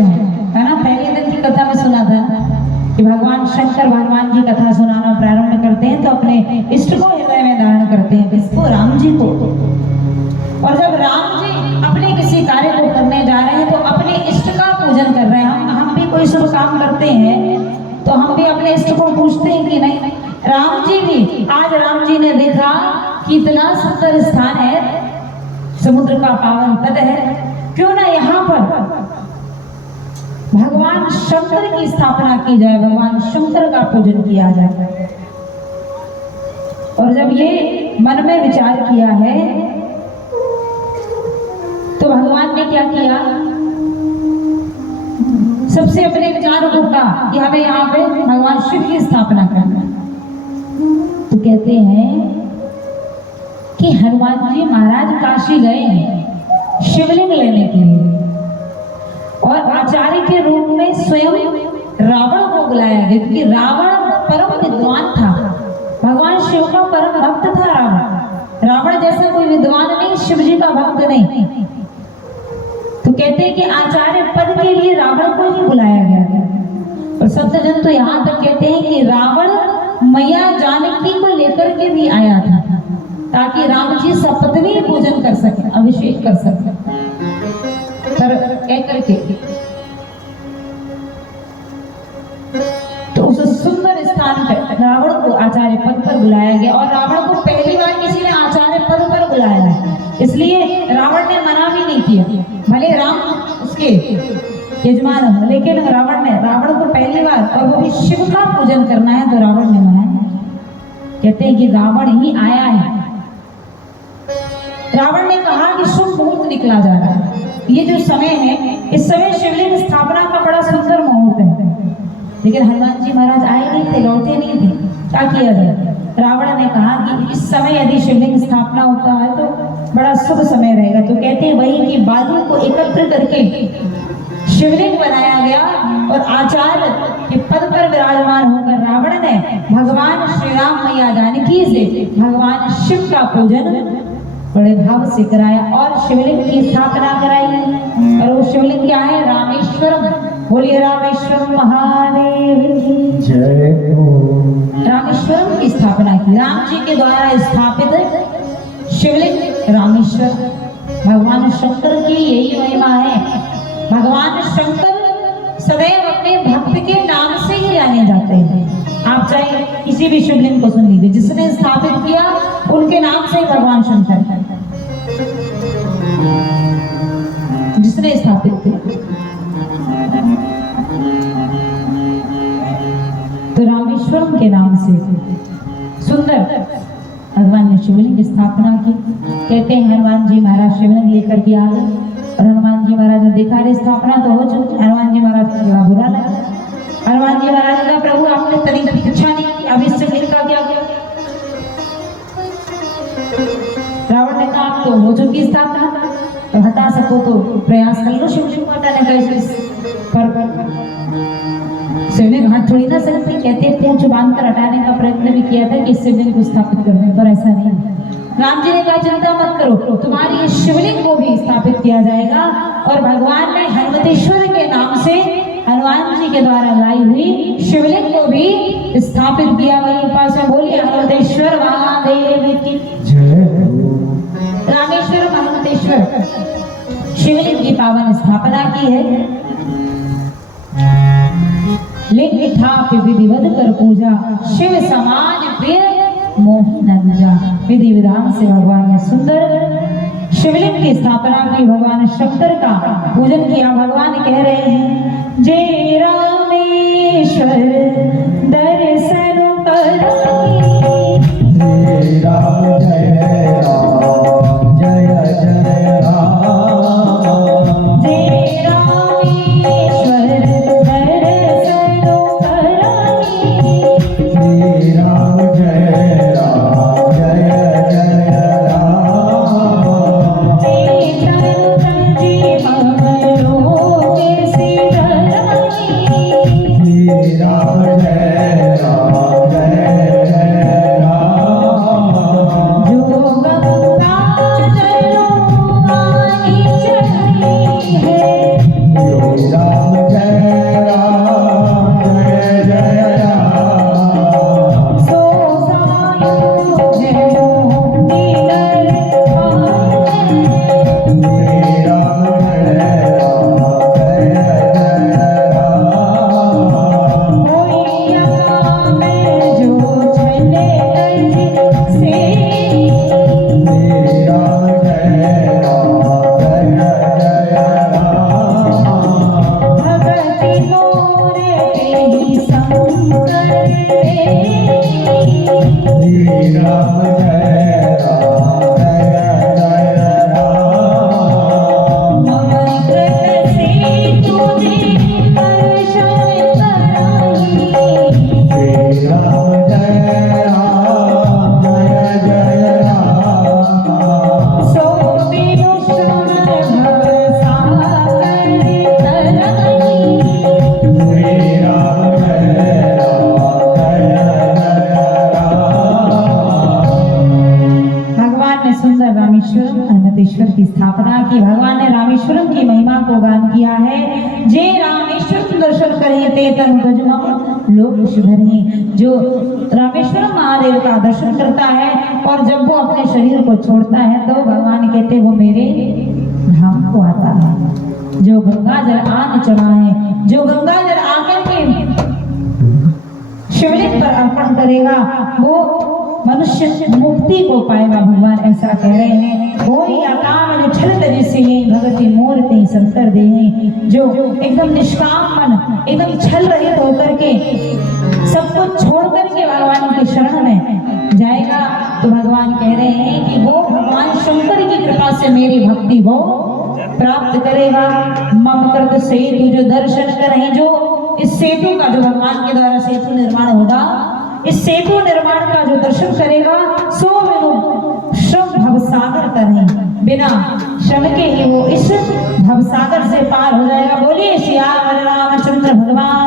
है ना। पहले दिन की कथा में सुना था कि भगवान शंकर भगवान की कथा सुनाना प्रारंभ करते हैं तो अपने इष्ट को हृदय में धारण करते हैं, किसको? राम जी को। और जब राम जी अपने किसी कार्य को करने जा रहे हैं तो अपने इष्ट का पूजन कर रहे हैं। हम भी कोई शुभ काम करते हैं तो हम भी अपने इष्ट को पूछते हैं कि नहीं? राम जी भी, आज राम जी ने देखा कि इतना सुंदर स्थान है, समुद्र का पावन तट है, क्यों ना यहाँ पर भगवान शंकर की स्थापना की जाए, भगवान शंकर का पूजन किया जाए। और जब ये मन में विचार किया है तो भगवान ने क्या किया? सबसे अपने विचार को कहा कि हमें यहाँ पे भगवान शिव की स्थापना करना है। तो कहते हैं कि हनुमान जी महाराज काशी गए हैं शिवलिंग लेने के लिए और आचार्य के रूप में स्वयं रावण को बुलाया गया, क्योंकि रावण परम विद्वान था, भगवान शिव का परम भक्त था रावण। रावण जैसा कोई विद्वान नहीं, शिव जी का भक्त नहीं। तो कहते हैं कि आचार्य पद के लिए रावण को ही बुलाया गया। और सत्यजन तो यहाँ तक कहते हैं कि रावण मैया जानकी को लेकर के भी आया था ताकि राम जी सपत्नी पूजन कर सके, अभिषेक कर सके। कह करके तो उस सुंदर स्थान पर रावण को आचार्य पद पर बुलाया गया। और रावण को पहली बार किसी ने आचार्य पद पर बुलाया है, इसलिए रावण ने मना भी नहीं किया। भले राम उसके यजमान हो, लेकिन रावण को पहली बार, और वो भी शिव का पूजन करना है, तो रावण ने मना। कहते हैं कि रावण ही आया है। रावण ने कहा कि शुभ मुहूर्त निकला जा रहा है, ये जो समय है, इस समय शिवलिंग स्थापना का बड़ा सुंदर मुहूर्त है। लेकिन हनुमान जी महाराज आए नहीं थे, लौटे नहीं थे, क्या किया जाए? रावण ने कहा कि इस समय यदि शिवलिंग स्थापना होता है तो बड़ा शुभ समय रहेगा। तो कहते हैं वही कि बालू को एकत्र करके शिवलिंग बनाया गया और आचार्य के पद पर विराजमान होकर रावण ने भगवान श्री राम मैया जानकी से भगवान शिव का पूजन बड़े भाव से कराया और शिवलिंग की स्थापना कराई। और वो शिवलिंग क्या है? रामेश्वरम। बोलिए रामेश्वरम महादेव की जय। रामेश्वरम की स्थापना की, राम जी के द्वारा स्थापित शिवलिंग रामेश्वर। भगवान शंकर की यही महिमा है। भगवान शंकर सदैव अपने भक्त के नाम से ही जाने जाते हैं। आप चाहे किसी भी शिवलिंग को सुन लीजिए, जिसने स्थापित किया उनके नाम से भगवान शंकर है, जिसने स्थापित किया। तो रामेश्वरम के नाम से सुंदर भगवान ने शिवलिंग स्थापना की। कहते हैं हनुमान जी महाराज शिवलिंग लेकर के आ गए और हनुमान जी महाराज ने देखा रे स्थापना तो हो चुकी। हनुमान जी महाराज को बड़ा बुरा लगा। हनुमान जी महाराज ने कहा प्रभु आपने तनिक प्रतीक्षा नहीं की, अब इस शिवलिंग का क्या किया? रावण ने कहा आप तो हो चुकी स्थापना, तो हटा सको तो प्रयास कर लो शिवलिंग को हटाने का। शिवलिंग हट थोड़ी ना सकती। कहते पूंछ बांधकर हटाने का प्रयत्न भी किया था कि इस शिवलिंग को स्थापित कर दें, पर ऐसा नहीं। राम जी ने कहा चिंता मत करो, तुम्हारी इस शिवलिंग को भी स्थापित किया जाएगा। और भगवान ने हनुमतेश्वर के नाम से हनुमान जी के द्वारा लाई हुई शिवलिंग को भी स्थापित किया। वही पास में बोलिए हनुमतेश्वर महादेव की जय। रामेश्वर हनुमतेश्वर शिवलिंग की पावन स्थापना की है। लिंग ठाप विधिवत कर पूजा, शिव समाज प्रिय मोहि न दूजा। विधि विधान से भगवान ने सुंदर शिवलिंग की स्थापना की, भगवान शंकर का पूजन किया। भगवान कह रहे हैं जय रामेश्वर दर्शन करो। जय राम जय राम जय जय राम। जय रामेश्वर दर्शन करो। जय राम जय राम जय जय राम। जय राम जी राम जय राम जय जय राम। तुझे दर्शन कराई। श्री राम जय राम जय जय राम। सो बिनु श्रवण भव सागर तराई। श्री राम जय राम जय जय राम। भगवान ने सुंदर रामेश्वरम अनंतेश्वर की स्थापना की। भगवान ने रामेश्वरम की महिमा को गान किया है। जे रामेश्वरम दर्शन करे ते तन गजमम लोक शुभरे। जो रामेश्वरम महादेव का दर्शन करता है और जब वो अपने शरीर को छोड़ता है तो भगवान कहते वो मेरे धाम को आता है। जो गंगा जल आन चढ़ाए, जो गंगा जल आकर के शिवलिंग पर अर्पण करेगा वो मनुष्य मुक्ति को पाएगा। भगवान ऐसा कह रहे हैं। कोई अकाम जो छल तरी से ये भगवती मूर्ति शंकर दे हैं। जो एकदम निष्काम मन, एकदम छल रहित होकर के सब कुछ छोड़ करके भगवान के शरण में जाएगा तो भगवान कह रहे हैं कि वो भगवान शंकर की कृपा से मेरी भक्ति को प्राप्त करेगा। मम कृत सेतु जो दर्शन करें, जो इस सेतु का जो भगवान के द्वारा सेतु निर्माण होगा, इस सेतु निर्माण का जो दर्शन करेगा सो बिनु श्रम भवसागर करें। बिना श्रम के ही वो इस भवसागर से पार हो जाएगा। बोलिए श्री रामचंद्र भगवान